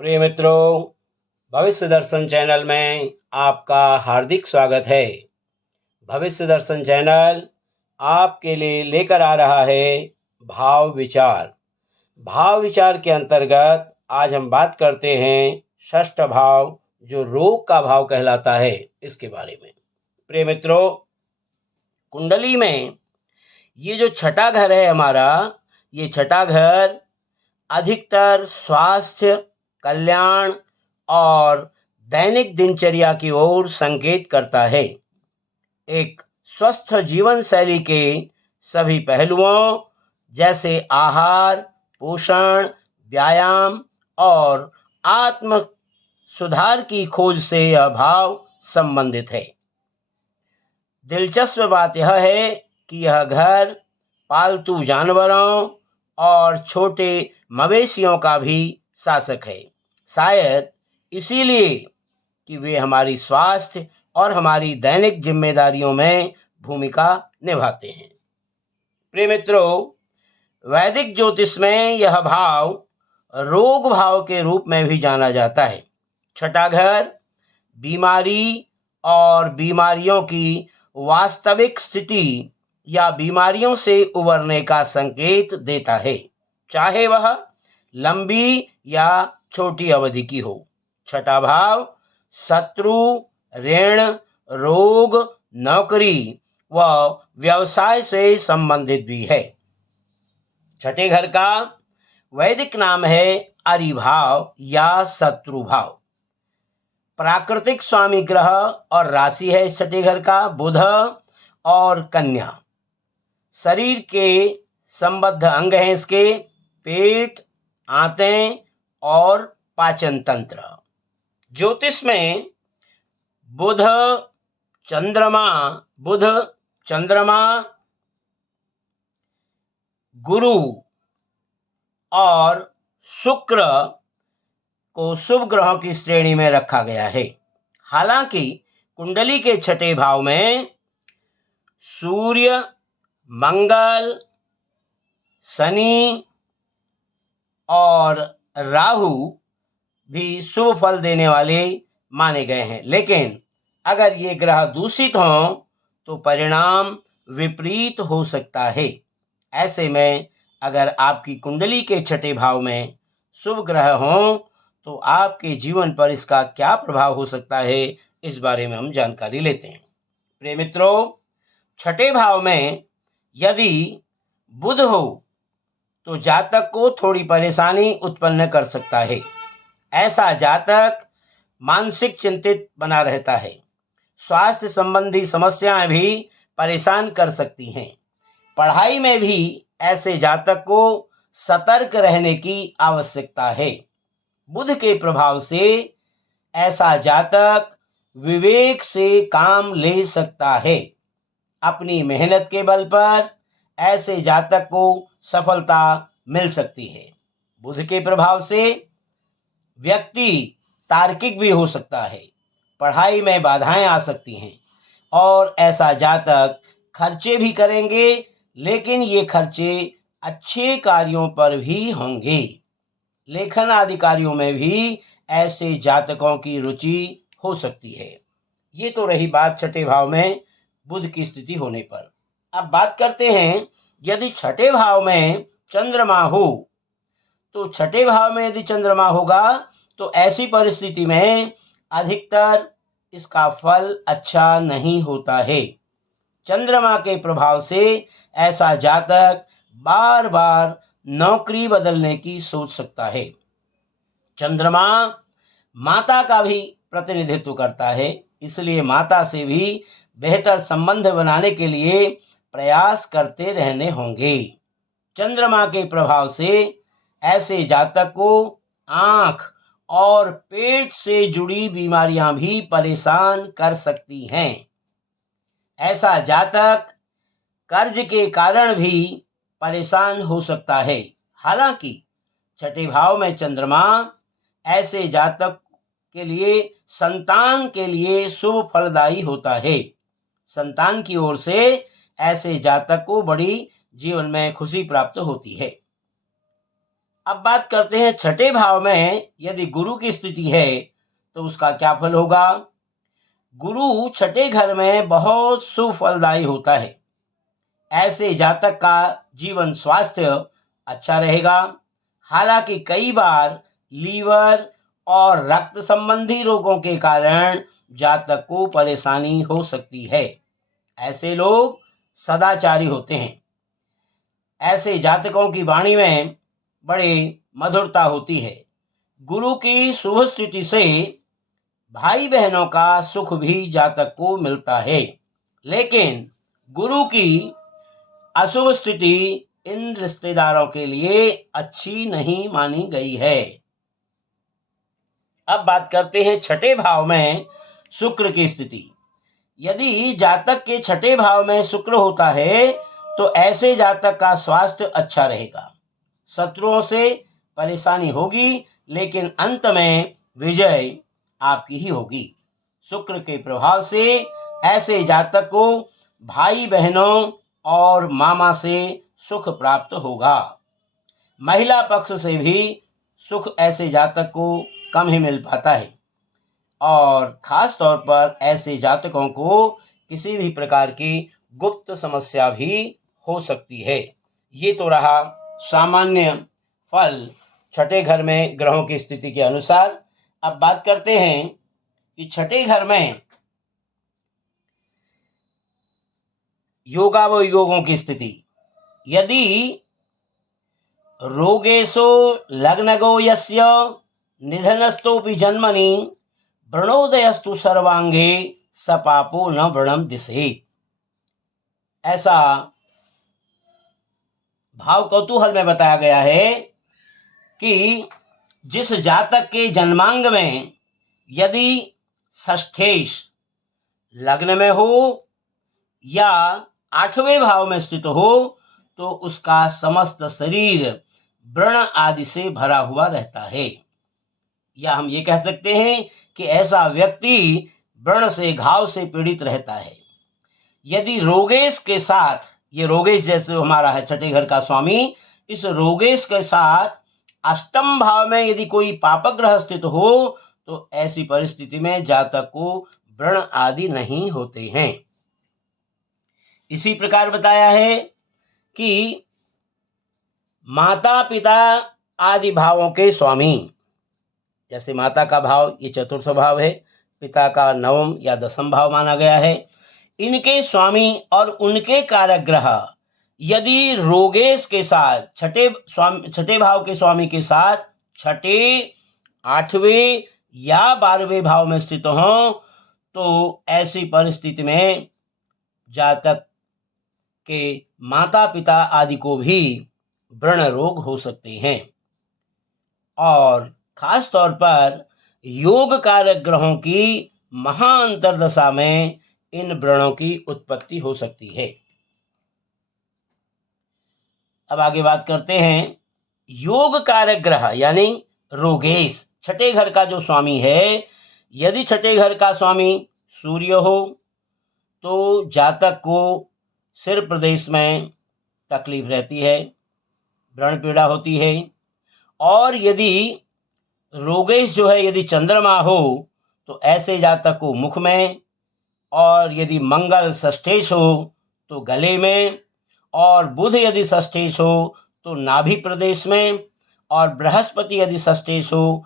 प्रिय मित्रों, भविष्य दर्शन चैनल में आपका हार्दिक स्वागत है। भविष्य दर्शन चैनल आपके लिए लेकर आ रहा है भाव विचार। भाव विचार के अंतर्गत आज हम बात करते हैं षष्ठ भाव, जो रोग का भाव कहलाता है, इसके बारे में। प्रिय मित्रों, कुंडली में ये जो छठा घर है हमारा, ये छठा घर अधिकतर स्वास्थ्य, कल्याण और दैनिक दिनचर्या की ओर संकेत करता है। एक स्वस्थ जीवन शैली के सभी पहलुओं जैसे आहार, पोषण, व्यायाम और आत्म सुधार की खोज से यह भाव संबंधित है। दिलचस्प बात यह है कि यह घर पालतू जानवरों और छोटे मवेशियों का भी शासक है। शायद इसीलिए कि वे हमारी स्वास्थ्य और हमारी दैनिक जिम्मेदारियों में भूमिका निभाते हैं। प्रिय मित्रों, वैदिक ज्योतिष में यह भाव रोग भाव के रूप में भी जाना जाता है। छठा घर बीमारी और बीमारियों की वास्तविक स्थिति या बीमारियों से उबरने का संकेत देता है, चाहे वह लंबी या छोटी अवधि की हो। छठा भाव शत्रु, ऋण, रोग, नौकरी व व्यवसाय से संबंधित भी है। छठे घर का वैदिक नाम है अरिभाव या शत्रु भाव। प्राकृतिक स्वामी ग्रह और राशि है इस छठे घर का बुध और कन्या। शरीर के संबद्ध अंग हैं इसके पेट, आंतें और पाचन तंत्र। ज्योतिष में बुध चंद्रमा, गुरु और शुक्र को शुभ ग्रहों की श्रेणी में रखा गया है। हालांकि कुंडली के छठे भाव में सूर्य, मंगल, शनि और राहु भी शुभ फल देने वाले माने गए हैं, लेकिन अगर ये ग्रह दूषित हों तो परिणाम विपरीत हो सकता है। ऐसे में अगर आपकी कुंडली के छठे भाव में शुभ ग्रह हों तो आपके जीवन पर इसका क्या प्रभाव हो सकता है, इस बारे में हम जानकारी लेते हैं। प्रिय मित्रों, छठे भाव में यदि बुध हो तो जातक को थोड़ी परेशानी उत्पन्न कर सकता है। ऐसा जातक मानसिक चिंतित बना रहता है। स्वास्थ्य संबंधी समस्याएं भी परेशान कर सकती हैं। पढ़ाई में भी ऐसे जातक को सतर्क रहने की आवश्यकता है। बुध के प्रभाव से ऐसा जातक विवेक से काम ले सकता है। अपनी मेहनत के बल पर ऐसे जातक को सफलता मिल सकती है। बुध के प्रभाव से व्यक्ति तार्किक भी हो सकता है। पढ़ाई में बाधाएं आ सकती हैं और ऐसा जातक खर्चे भी करेंगे, लेकिन ये खर्चे अच्छे कार्यों पर भी होंगे। लेखन आदि कार्यों में भी ऐसे जातकों की रुचि हो सकती है। ये तो रही बात छठे भाव में बुध की स्थिति होने पर। अब बात करते हैं, यदि छठे भाव में चंद्रमा हो तो छठे भाव में यदि चंद्रमा होगा तो ऐसी परिस्थिति में अधिकतर इसका फल अच्छा नहीं होता है। चंद्रमा के प्रभाव से ऐसा जातक बार बार नौकरी बदलने की सोच सकता है। चंद्रमा माता का भी प्रतिनिधित्व करता है, इसलिए माता से भी बेहतर संबंध बनाने के लिए प्रयास करते रहने होंगे। चंद्रमा के प्रभाव से ऐसे जातक को आंख और पेट से जुड़ी बीमारियां भी परेशान कर सकती हैं। ऐसा जातक कर्ज के कारण भी परेशान हो सकता है। हालांकि छठे भाव में चंद्रमा ऐसे जातक के लिए संतान के लिए शुभ फलदायी होता है। संतान की ओर से ऐसे जातक को बड़ी जीवन में खुशी प्राप्त होती है। अब बात करते हैं छठे भाव में यदि गुरु की स्थिति है तो उसका क्या फल होगा। गुरु छठे घर में बहुत सुफलदायी होता है। ऐसे जातक का जीवन स्वास्थ्य अच्छा रहेगा। हालांकि कई बार लीवर और रक्त संबंधी रोगों के कारण जातक को परेशानी हो सकती है। ऐसे लोग सदाचारी होते हैं। ऐसे जातकों की वाणी में बड़ी मधुरता होती है। गुरु की शुभ स्थिति से भाई बहनों का सुख भी जातक को मिलता है, लेकिन गुरु की अशुभ स्थिति इन रिश्तेदारों के लिए अच्छी नहीं मानी गई है। अब बात करते हैं छठे भाव में शुक्र की स्थिति। यदि जातक के छठे भाव में शुक्र होता है तो ऐसे जातक का स्वास्थ्य अच्छा रहेगा। शत्रुओं से परेशानी होगी, लेकिन अंत में विजय आपकी ही होगी। शुक्र के प्रभाव से ऐसे जातक को भाई बहनों और मामा से सुख प्राप्त होगा। महिला पक्ष से भी सुख ऐसे जातक को कम ही मिल पाता है, और खास तौर पर ऐसे जातकों को किसी भी प्रकार की गुप्त समस्या भी हो सकती है। ये तो रहा सामान्य फल छठे घर में ग्रहों की स्थिति के अनुसार। अब बात करते हैं कि छठे घर में योगावयोगों की स्थिति। यदि रोगेशो लग्नगो यस्य निधनस्तोपि जन्मनि व्रणोदयस्तु सर्वांगे सपापो न व्रणम दिशेत। ऐसा भाव कौतूहल में बताया गया है कि जिस जातक के जन्मांग में यदि षष्ठेश लग्न में हो या आठवें भाव में स्थित हो तो उसका समस्त शरीर व्रण आदि से भरा हुआ रहता है। या हम ये कह सकते हैं कि ऐसा व्यक्ति व्रण से, घाव से पीड़ित रहता है। यदि रोगेश के साथ, ये रोगेश जैसे हमारा है छठे घर का स्वामी, इस रोगेश के साथ अष्टम भाव में यदि कोई पापग्रह स्थित हो तो ऐसी परिस्थिति में जातक को व्रण आदि नहीं होते हैं। इसी प्रकार बताया है कि माता पिता आदि भावों के स्वामी, जैसे माता का भाव ये चतुर्थ भाव है, पिता का नवम या दसम भाव माना गया है, इनके स्वामी और उनके कारक ग्रह यदि रोगेश के साथ छठे भाव के स्वामी के साथ छठे, आठवें या 12वें भाव में स्थित हों तो ऐसी परिस्थिति में जातक के माता पिता आदि को भी व्रण रोग हो सकते हैं। और खास तौर पर योग कारक ग्रहों की महाअंतर्दशा में इन व्रणों की उत्पत्ति हो सकती है। अब आगे बात करते हैं योग कारक ग्रह यानी रोगेश, छठे घर का जो स्वामी है। यदि छठे घर का स्वामी सूर्य हो तो जातक को सिर प्रदेश में तकलीफ रहती है, व्रण पीड़ा होती है। और यदि रोगेश जो है यदि चंद्रमा हो तो ऐसे जातक को मुख में, और यदि मंगल षष्ठेश हो तो गले में, और बुध यदि षष्ठेश हो तो नाभि प्रदेश में, और बृहस्पति यदि षष्ठेश हो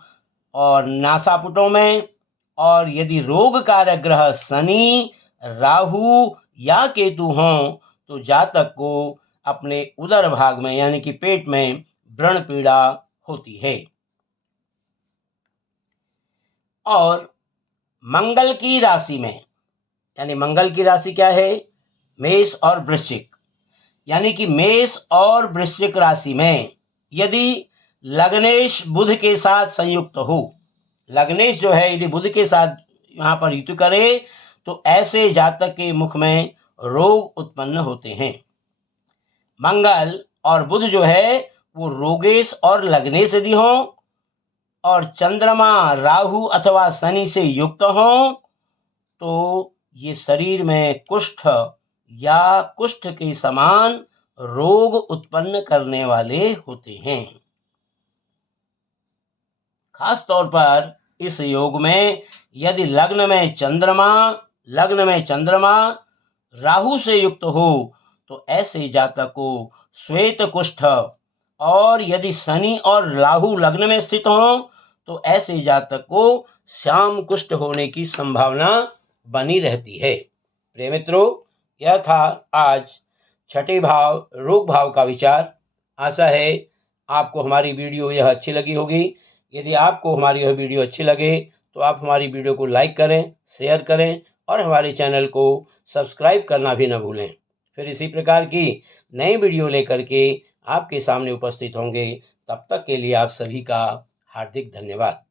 और नासापुटों में, और यदि रोग कारक ग्रह शनि, राहु या केतु हों तो जातक को अपने उदर भाग में यानी कि पेट में व्रण पीड़ा होती है। और मंगल की राशि में, यानी मंगल की राशि क्या है, मेष और वृश्चिक, यानी कि मेष और वृश्चिक राशि में यदि लग्नेश बुध के साथ संयुक्त हो, लग्नेश जो है यदि बुध के साथ यहाँ पर युति करे तो ऐसे जातक के मुख में रोग उत्पन्न होते हैं। मंगल और बुध जो है वो रोगेश और लग्नेश यदि हों, और चंद्रमा राहु अथवा शनि से युक्त हों तो ये शरीर में कुष्ठ या कुष्ठ के समान रोग उत्पन्न करने वाले होते हैं। खास तौर पर इस योग में यदि लग्न में चंद्रमा राहु से युक्त हो तो ऐसे जातक को श्वेत कुष्ठ, और यदि शनि और राहु लग्न में स्थित हो तो ऐसे जातक को श्याम कुष्ठ होने की संभावना बनी रहती है। प्रिय मित्रों, यह था आज छठे भाव रोग भाव का विचार। आशा है आपको हमारी वीडियो यह अच्छी लगी होगी। यदि आपको हमारी यह वीडियो अच्छी लगे तो आप हमारी वीडियो को लाइक करें, शेयर करें और हमारे चैनल को सब्सक्राइब करना भी न भूलें। फिर इसी प्रकार की नई वीडियो लेकर के आपके सामने उपस्थित होंगे। तब तक के लिए आप सभी का हार्दिक धन्यवाद।